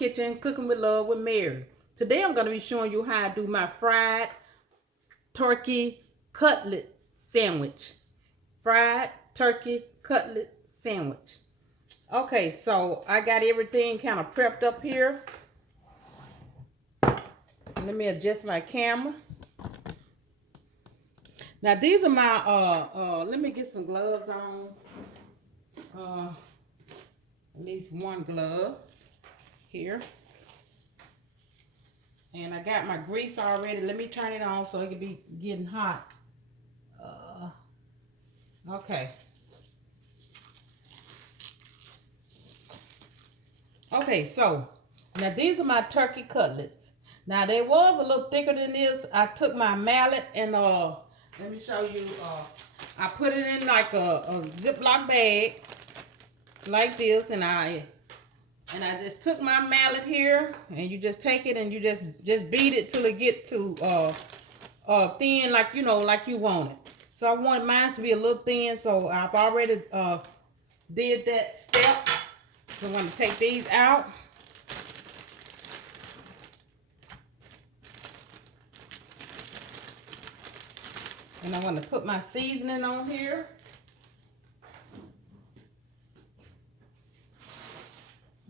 kitchen, cooking with love with Mary. Today I'm going to be showing you how I do my fried turkey cutlet sandwich. Fried turkey cutlet sandwich. Okay, so I got everything kind of prepped up here. Let me adjust my camera. Now these are my let me get some gloves on. At least one glove here. And I got my grease already. Let me turn it on so it can be getting hot. Okay. Okay, so now these are my turkey cutlets. Now they was a little thicker than this. I took my mallet and let me show you. I put it in like a Ziploc bag like this, and I just took my mallet here, and you just take it and you just beat it till it get to thin, like like you want it. So I want mine to be a little thin, so I've already did that step. So I'm going to take these out. And I'm going to put my seasoning on here.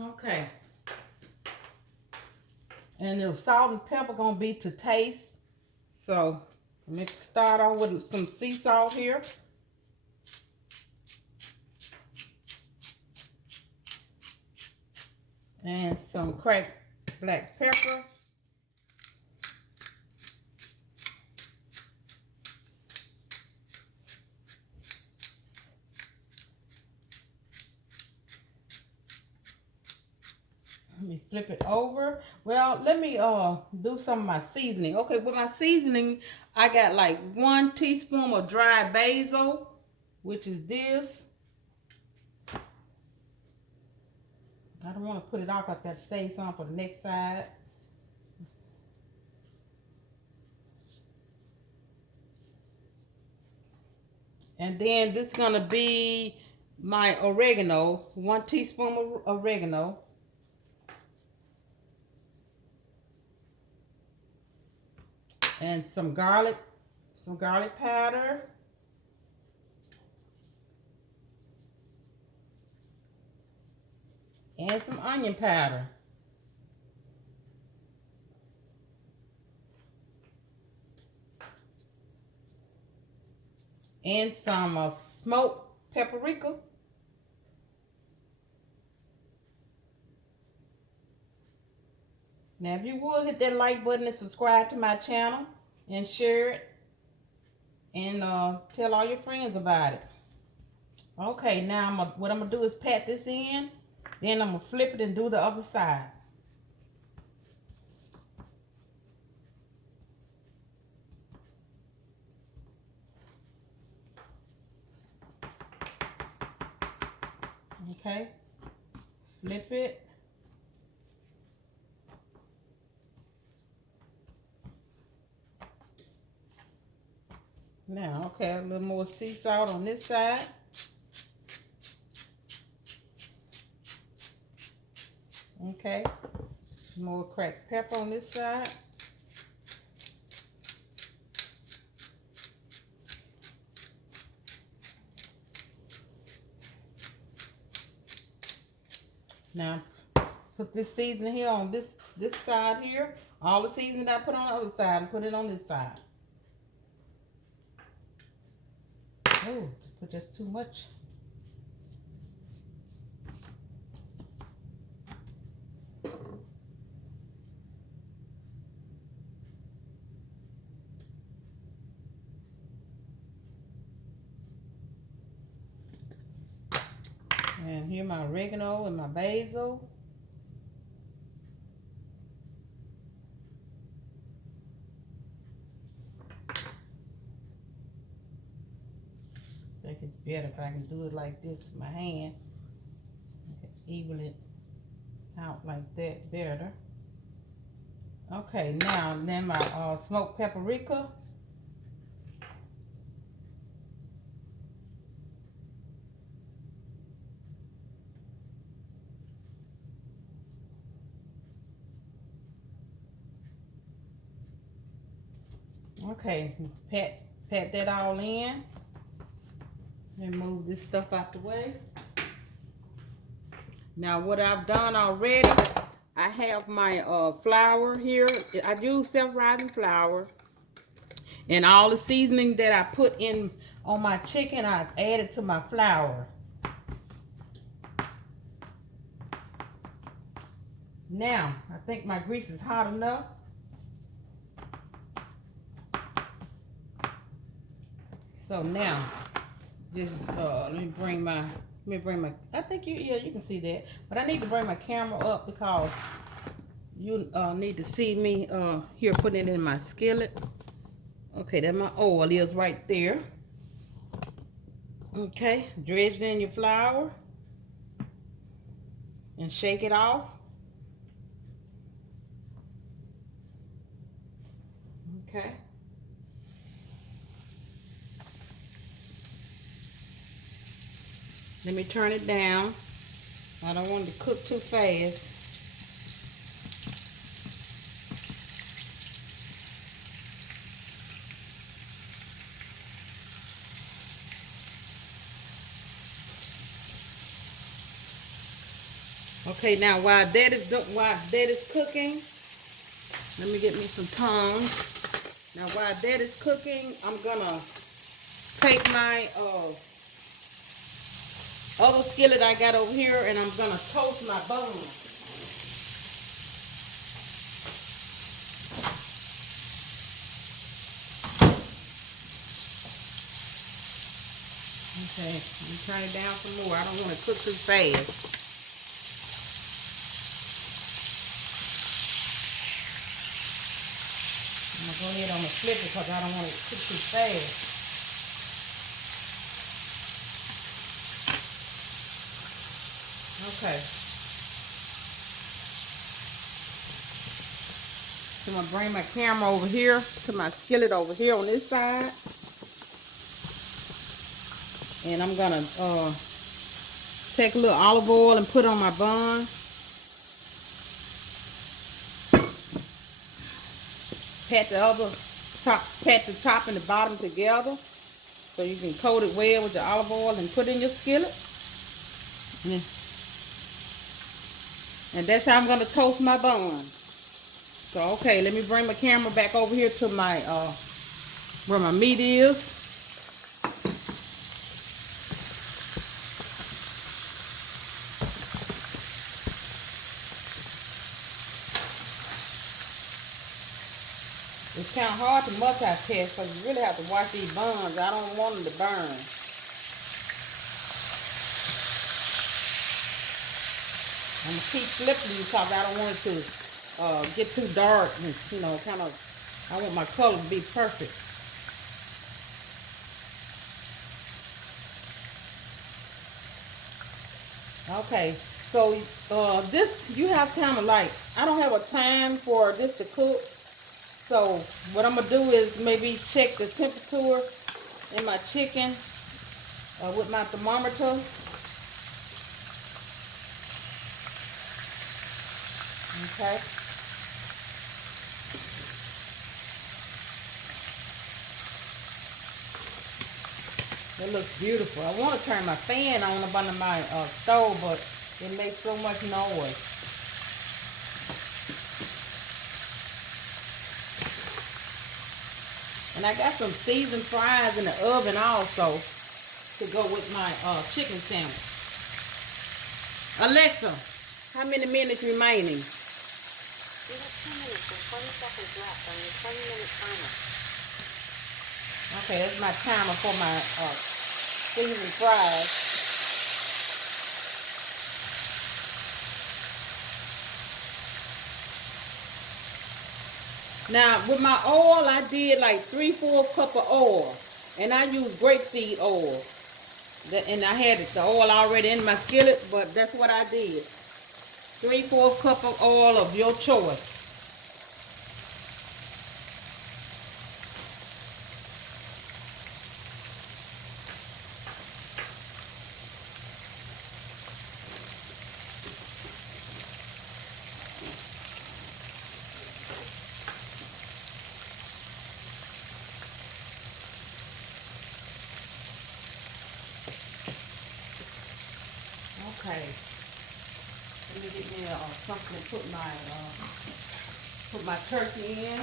Okay. And the salt and pepper going to be to taste. So let me start off with some sea salt here. And some cracked black pepper. Let me flip it over. Well, let me do some of my seasoning. Okay, with my seasoning, I got like 1 teaspoon of dried basil, which is this. I don't want to put it off. I got to save some for the next side. And then this is going to be my oregano, 1 teaspoon of oregano. And some garlic powder. And some onion powder. And some smoked paprika. Now, if you would, hit that like button and subscribe to my channel and share it. And tell all your friends about it. Okay, now what I'm going to do is pat this in. Then I'm going to flip it and do the other side. Okay, flip it. Now, okay, a little more sea salt on this side. Okay, more cracked pepper on this side. Now, put this seasoning here on this side here. All the seasoning I put on the other side, and put it on this side. Oh, put just too much. And here my oregano and my basil. I think it's better if I can do it like this with my hand. I can even it out like that better. Okay, now then my smoked paprika. Okay, pat that all in. And move this stuff out the way. Now what I've done already, I have my flour here. I use self-rising flour. And all the seasoning that I put in on my chicken, I added to my flour. Now, I think my grease is hot enough. So now, just let me bring my, I think you can see that. But I need to bring my camera up because you need to see me here putting it in my skillet. Okay, that my oil is right there. Okay, dredge it in your flour and shake it off. Okay. Let me turn it down. I don't want it to cook too fast. Okay, now while that is cooking, let me get me some tongs. Now while that is cooking, I'm gonna take my other skillet I got over here and I'm gonna toast my buns. Okay, let me turn it down some more. I don't want to cook too fast. I'm gonna go ahead on the flip it because I don't want it to cook too fast. Okay. So I'm gonna bring my camera over here to my skillet over here on this side. And I'm gonna take a little olive oil and put on my bun. Pat the top and the bottom together so you can coat it well with the olive oil and put in your skillet. And that's how I'm gonna toast my bun. So okay, let me bring my camera back over here to my where my meat is. It's kind of hard to multitask because you really have to wash these buns. I don't want them to burn. I'm going to keep flipping them because I don't want it to get too dark and, you know, kind of, I want my color to be perfect. Okay, so this, you have kind of like, I don't have a time for this to cook. So what I'm going to do is maybe check the temperature in my chicken with my thermometer. Okay. It looks beautiful. I want to turn my fan on up under my stove, but it makes so much noise. And I got some seasoned fries in the oven also to go with my chicken sandwich. Alexa, how many minutes remaining? You have 2 minutes and 20 seconds left on your 20-minute timer. Okay, that's my timer for my seasoned fries. Now, with my oil, I did like 3/4 cup of oil. And I used grapeseed oil. And I had the oil already in my skillet, but that's what I did. 3/4 cup of oil of your choice. Okay. Let me get me something to put my turkey in.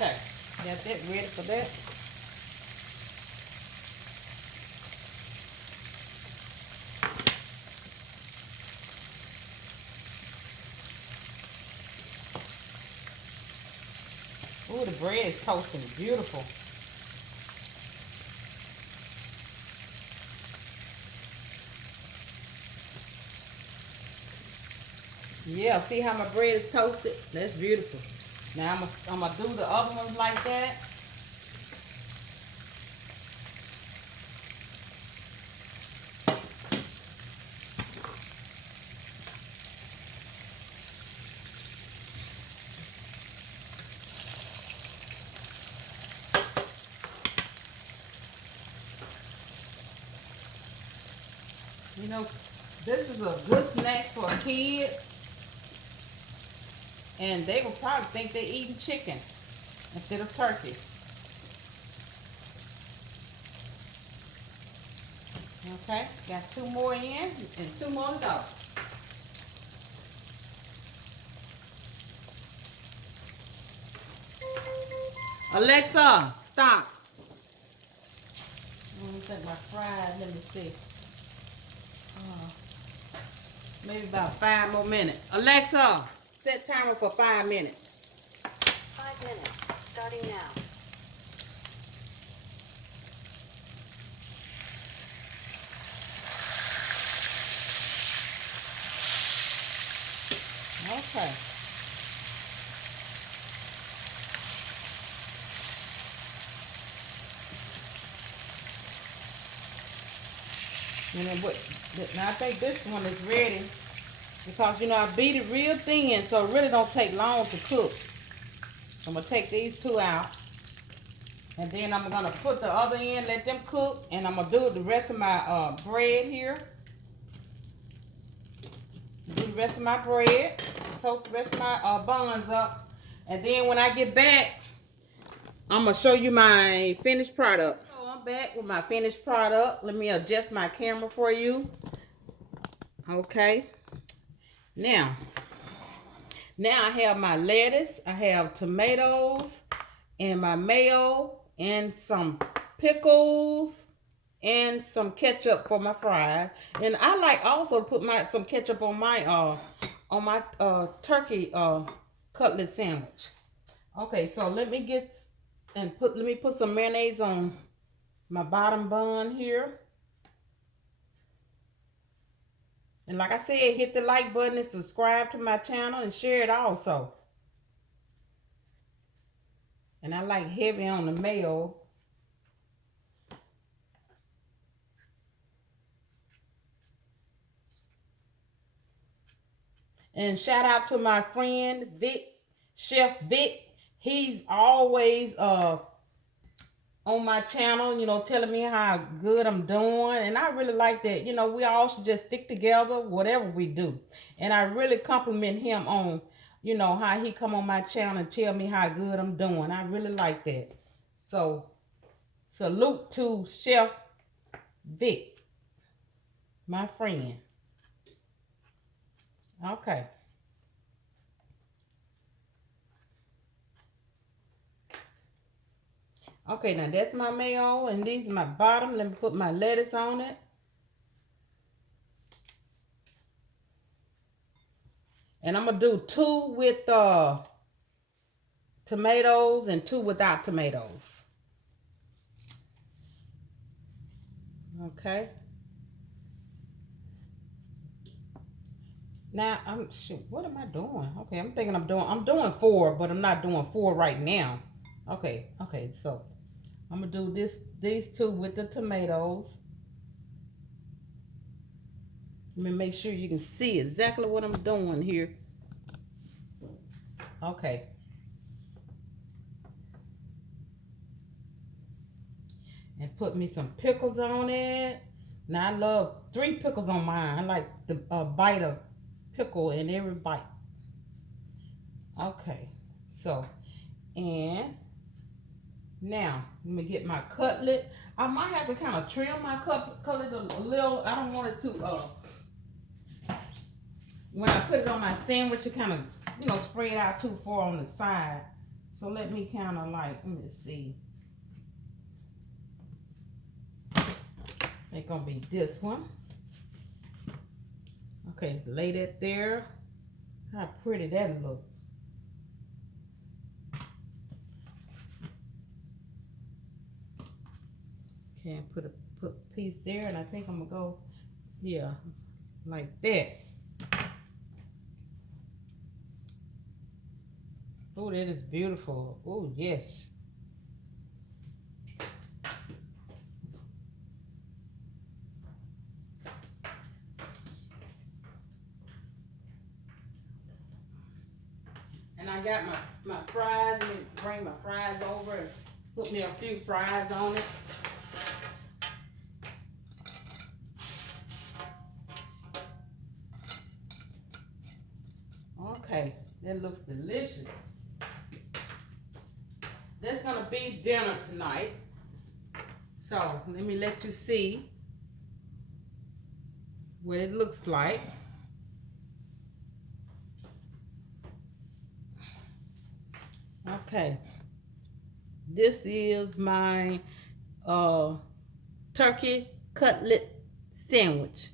Okay, got that ready for that. Ooh, the bread is toasting beautiful. Yeah, see how my bread is toasted? That's beautiful. Now I'm gonna do the other ones like that. You know, this is a good snack for a kid, and they will probably think they're eating chicken instead of turkey. Okay, got 2 more in and 2 more to go. Alexa, stop. Let me think my fries, let me see. Maybe about 5 more minutes. Alexa, set timer for 5 minutes. 5 minutes, starting now. Okay. And then now I think this one is ready because, you know, I beat it real thin, so it really don't take long to cook. I'm going to take these 2 out. And then I'm going to put the other in, let them cook. And I'm going to do the rest of my bread here. Do the rest of my bread. Toast the rest of my buns up. And then when I get back, I'm going to show you my finished product. So I'm back with my finished product. Let me adjust my camera for you. Okay. Now I have my lettuce. I have tomatoes and my mayo and some pickles and some ketchup for my fries. And I like also to put some ketchup on my turkey cutlet sandwich. Okay, so let me put some mayonnaise on my bottom bun here. And like I said, hit the like button and subscribe to my channel and share it also. And I like heavy on the mayo. And shout out to my friend Vic, Chef Vic. He's always on my channel, you know, telling me how good I'm doing. And I really like that. You know, we all should just stick together, whatever we do. And I really compliment him on, you know, how he come on my channel and tell me how good I'm doing. I really like that. So, salute to Chef Vic, my friend. Okay. Okay, now that's my mayo, and these are my bottom. Let me put my lettuce on it. And I'm going to do 2 with tomatoes and 2 without tomatoes. Okay. Now, what am I doing? Okay, I'm thinking I'm doing 4, but I'm not doing 4 right now. Okay, so I'm going to do these 2 with the tomatoes. Let me make sure you can see exactly what I'm doing here. Okay. And put me some pickles on it. Now I love 3 pickles on mine. I like the bite of pickle in every bite. Okay, so, and now let me get my cutlet. I might have to kind of trim my cutlet a little. I don't want it to when I put it on my sandwich, it kind of, you know, spread out too far on the side. So let me kind of like, let me see. It's gonna be this one. Okay, so lay that there. How pretty that looks. Okay, put a piece there, and I think I'm gonna go, yeah, like that. Oh, that is beautiful. Oh, yes. And I got my fries. Let me bring my fries over and put me a few fries on it. Okay, that looks delicious. That's gonna be dinner tonight. So let me let you see what it looks like. Okay, this is my turkey cutlet sandwich.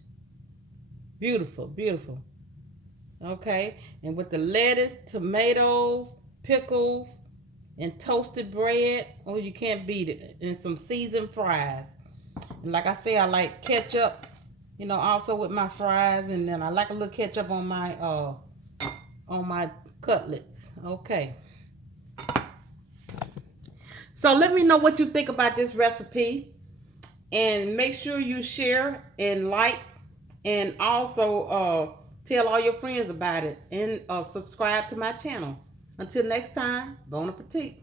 Beautiful, beautiful. Okay, and with the lettuce, tomatoes, pickles, and toasted bread. Oh, you can't beat it. And some seasoned fries. And like I say, I like ketchup, you know, also with my fries. And then I like a little ketchup on my cutlets. Okay. So let me know what you think about this recipe. And make sure you share and like. And also tell all your friends about it. And subscribe to my channel. Until next time, bon appetit.